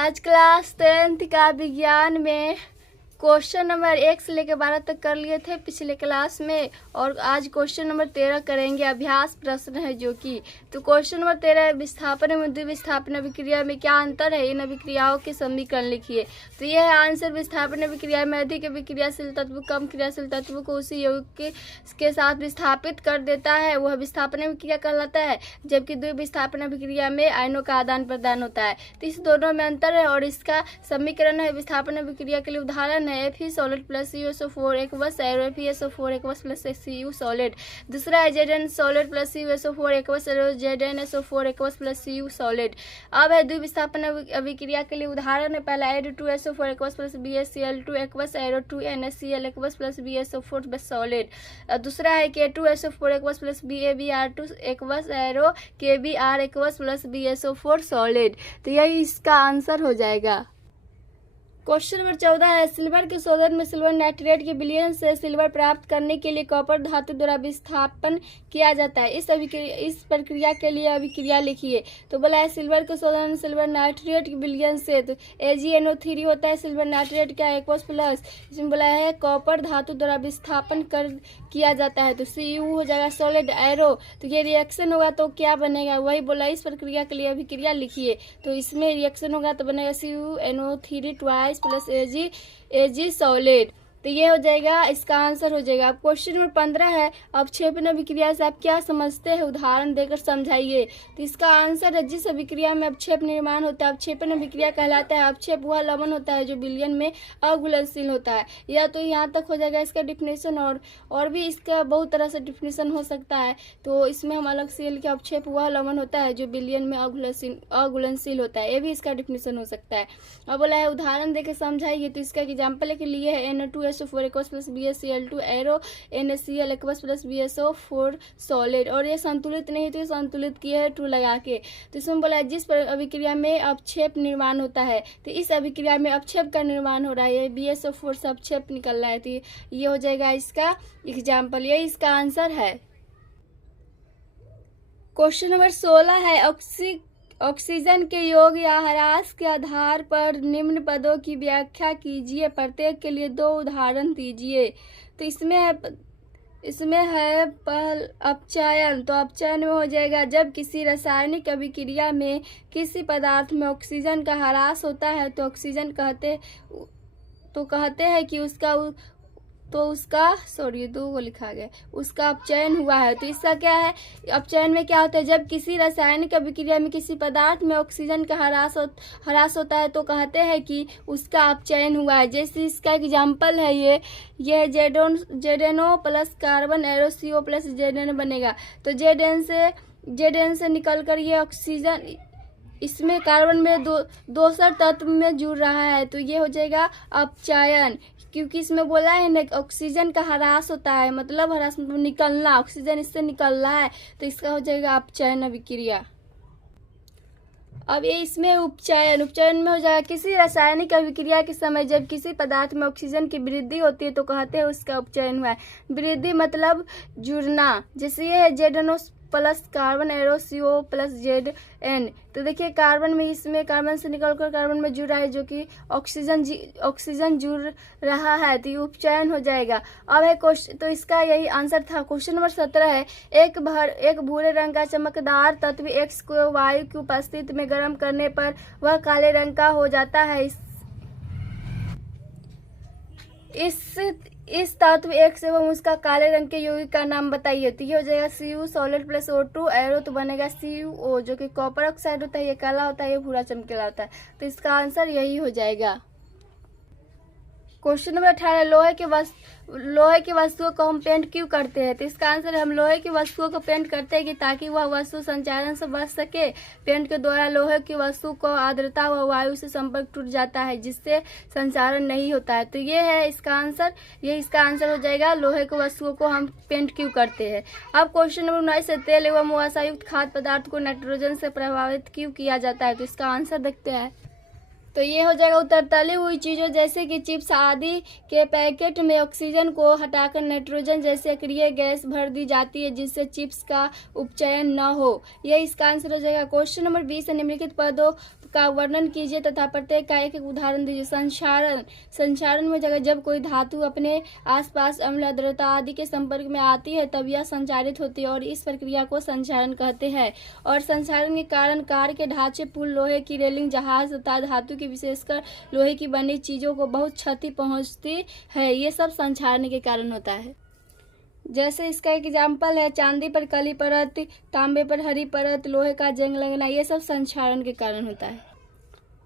आज class 10th का विज्ञान में क्वेश्चन नंबर 1 से लेकर 12 तक कर लिए थे पिछले क्लास में, और आज क्वेश्चन नंबर 13 करेंगे। अभ्यास प्रश्न है जो कि तो क्वेश्चन नंबर 13, विस्थापन एवं द्विविस्थापन अभिक्रिया में क्या अंतर है, इन अभिक्रियाओं के समीकरण लिखिए। तो यह है आंसर। विस्थापन अभिक्रिया में अधिक अभिक्रियाशील तत्व कम क्रियाशील तत्व को उसी यौगिक के साथ विस्थापित कर देता है, वह विस्थापन अभिक्रिया कहलाता है। जबकि द्विविस्थापन अभिक्रिया में आयनों का आदान प्रदान होता है। तो इस दोनों में अंतर है और इसका समीकरण है। विस्थापन अभिक्रिया के लिए उदाहरण है Fe solid plus CuSO4 aqueous arrow FeSO4 aqueous plus Cu solid. दूसरा है Zn solid plus CuSO4 aqueous arrow ZnSO4 aqueous plus Cu solid. अब है द्विविस्थापन अभिक्रिया के लिए उदाहरण है। पहला Adu2SO4 aqueous plus BaCl2 aqueous arrow 2NaCl aqueous plus BaSO4 plus solid. दूसरा है K2SO4 aqueous plus BaBr2 aqueous arrow KBr aqueous plus BaSO4 solid. तो यही इसका आंसर हो जाएगा। क्वेश्चन नंबर 14 है, सिल्वर के शोधन में सिल्वर नाइट्रेट के विलयन से सिल्वर प्राप्त करने के लिए कॉपर धातु द्वारा विस्थापन किया जाता है। इस प्रक्रिया के लिए अभिक्रिया लिखिए। तो बोला है सिल्वर के शोधन में सिल्वर नाइट्रेट के विलयन से, तो AgNO3 होता है सिल्वर नाइट्रेट का एक्वस प्लस, इसमें बोला है कॉपर धातु द्वारा विस्थापन किया जाता है, तो Cu हो जाएगा सॉलिड एरो। तो ये रिएक्शन होगा तो क्या बनेगा, वही बोला इस प्रक्रिया के लिए अभिक्रिया लिखिए। तो इसमें रिएक्शन होगा तो बनेगा CuNO3 twice plus Ag solid. तो ये हो जाएगा, इसका आंसर हो जाएगा। अब क्वेश्चन नंबर 15 है, अवक्षेपण अभिक्रिया से आप क्या समझते हैं, उदाहरण देकर समझाइए। तो इसका आंसर है, जिस अभिक्रिया में अवक्षेप निर्माण होता है अवक्षेपण अभिक्रिया कहलाता है। अवक्षेप वह लवण होता है जो विलयन में अघुलनशील होता है। या तो यहाँ तक हो जाएगा इसका डिफिनेशन, और भी इसका बहुत तरह से डिफिनेशन हो सकता है। तो इसमें हम अलग से लिखे अवक्षेप वह लवण होता है जो विलयन में अघुलनशील होता है, ये भी इसका डिफिनेशन हो सकता है। अब बोला है उदाहरण देकर समझाइए। तो इसका एग्जाम्पल के लिए है Na2SO4 aqueous plus BaCl2 arrow NaCl aqueous plus BaSO4 solid, और ये संतुलित नहीं, तो ये संतुलित किया है 2 लगा के। तो इसमें बोला है जिस अभिक्रिया में अवक्षेप निर्माण होता है, तो इस अभिक्रिया में अवक्षेप का निर्माण हो रहा है, BaSO4 से अवक्षेप निकल रहा है। तो ये हो जाएगा इसका एग्जाम्पल, ये इसका आंसर है। क्वेश्चन नंबर 16 है, ऑक्सीजन के योग या ह्रास के आधार पर निम्न पदों की व्याख्या कीजिए, प्रत्येक के लिए 2 उदाहरण दीजिए। तो इसमें है पहल अपचयन। तो अपचयन में हो जाएगा जब किसी रासायनिक अभिक्रिया में किसी पदार्थ में ऑक्सीजन का ह्रास होता है तो ऑक्सीजन कहते हैं कि उसका 2 को लिखा गया, उसका अपचयन हुआ है। तो इसका क्या है, अपचयन में क्या होता है, जब किसी रासायनिक अभिक्रिया में किसी पदार्थ में ऑक्सीजन का ह्रास होता है तो कहते हैं कि उसका अपचयन हुआ है। जैसे इसका एग्जाम्पल है ये ZnO plus carbon arrow CO plus Zn बनेगा। तो Zn से निकल कर ये ऑक्सीजन इसमें कार्बन में दोसर तत्व में जुड़ रहा है, तो ये हो जाएगा अपचयन। क्योंकि इसमें बोला है ना ऑक्सीजन का ह्रास होता है, मतलब ह्रास मतलब निकलना, ऑक्सीजन इससे निकल रहा है, तो इसका हो जाएगा अपचयन अभिक्रिया। अब ये इसमें उपचयन में हो जाएगा किसी रासायनिक अभिक्रिया के समय जब किसी पदार्थ में ऑक्सीजन की वृद्धि होती है तो कहते हैं उसका उपचयन हुआ है। वृद्धि मतलब जुड़ना। जैसे ये है ZnO plus carbon arrow CO plus Zn। तो देखिए कार्बन में, इसमें कार्बन से निकलकर कार्बन में जुड़ रहा है जो कि ऑक्सीजन जुड़ रहा है, तो ये उपचयन हो जाएगा। अब है क्वेश्चन, तो इसका यही आंसर था। क्वेश्चन नंबर 17 है, एक भूरे रंग का चमकदार तत्व X को वायु की उपस्थिति में गर्म करने पर वह काले रंग का हो जाता है। इस तत्व X एवं उसका काले रंग के यौगिक का नाम बताइए। तो ये हो जाएगा Cu solid plus O2 arrow, तो बनेगा CuO जो कि कॉपर ऑक्साइड होता है, ये काला होता है, ये भूरा चमकीला होता है। तो इसका आंसर यही हो जाएगा। क्वेश्चन नंबर 18, लोहे की वस्तुओं को हम पेंट क्यों करते हैं। तो इसका आंसर हम लोहे की वस्तुओं को पेंट करते हैं कि ताकि वह वस्तु संचालन से बच सके। पेंट के द्वारा लोहे की वस्तु को आर्द्रता व वायु से संपर्क टूट जाता है जिससे संचालन नहीं होता है। तो ये है इसका आंसर, ये इसका आंसर हो जाएगा, लोहे की वस्तुओं को हम पेंट क्यों करते हैं। अब क्वेश्चन नंबर 19 है, तेल एवं वसायुक्त खाद्य पदार्थ को नाइट्रोजन से प्रभावित क्यों किया जाता है। तो इसका आंसर देखते हैं। तो ये हो जाएगा उत्तर। तली हुई चीज़ों जैसे कि चिप्स आदि के पैकेट में ऑक्सीजन को हटाकर नाइट्रोजन जैसे अक्रिय गैस भर दी जाती है जिससे चिप्स का उपचयन न हो। यह इसका आंसर हो जाएगा। क्वेश्चन नंबर 20 है, निम्नलिखित पदों का वर्णन कीजिए तथा प्रत्येक का एक उदाहरण दीजिए। संक्षारण, संक्षारण में जगह जब कोई धातु अपने आसपास अम्ल, आर्द्रता आदि के संपर्क में आती है तब यह संचारित होती है और इस प्रक्रिया को संक्षारण कहते हैं। और संक्षारण के कारण कार के ढांचे, पुल, लोहे की रेलिंग, जहाज तथा धातु की विशेषकर लोहे की बनी चीजों को बहुत क्षति पहुंचती है। ये सब संक्षारण के कारण होता है। जैसे इसका एग्जाम्पल है चांदी पर काली परत, तांबे पर हरी परत, लोहे का जंग लगना, ये सब संक्षारण के कारण होता है।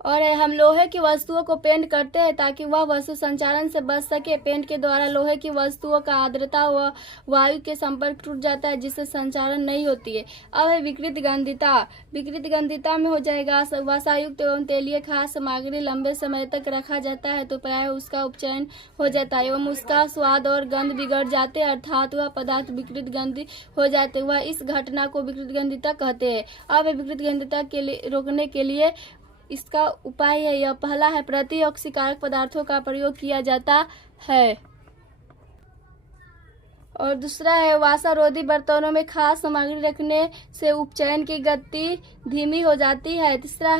और हम लोहे की वस्तुओं को पेंट करते हैं ताकि वह वस्तु संचालन से बच सके। पेंट के द्वारा लोहे की वस्तुओं का आर्द्रता व वायु के संपर्क टूट जाता है जिससे संचारण नहीं होती है। अब है विकृत गंधिता। विकृत गंधिता में हो जाएगा वसायुक्त एवं तेलीय खाद्य सामग्री लंबे समय तक रखा जाता है तो प्रायः उसका उपचयन हो जाता है एवं उसका स्वाद और गंध बिगड़ जाते हैं अर्थात वह पदार्थ विकृत गंधी हो जाते। वह इस घटना को विकृत गंधिता कहते हैं। अब विकृत गंधिता के लिए रोकने के लिए इसका उपाय है, यह पहला है प्रतिऑक्सीकारक पदार्थों का प्रयोग किया जाता है और दूसरा है वासारोधी बर्तनों में खास सामग्री रखने से उपचयन की गति धीमी हो जाती है। तीसरा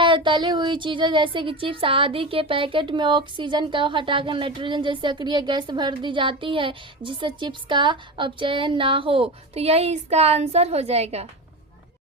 है तली हुई चीजें जैसे कि चिप्स आदि के पैकेट में ऑक्सीजन का हटाकर नाइट्रोजन जैसे अक्रिय गैस भर दी जाती है जिससे चिप्स का अपचयन ना हो। तो यही इसका आंसर हो जाएगा।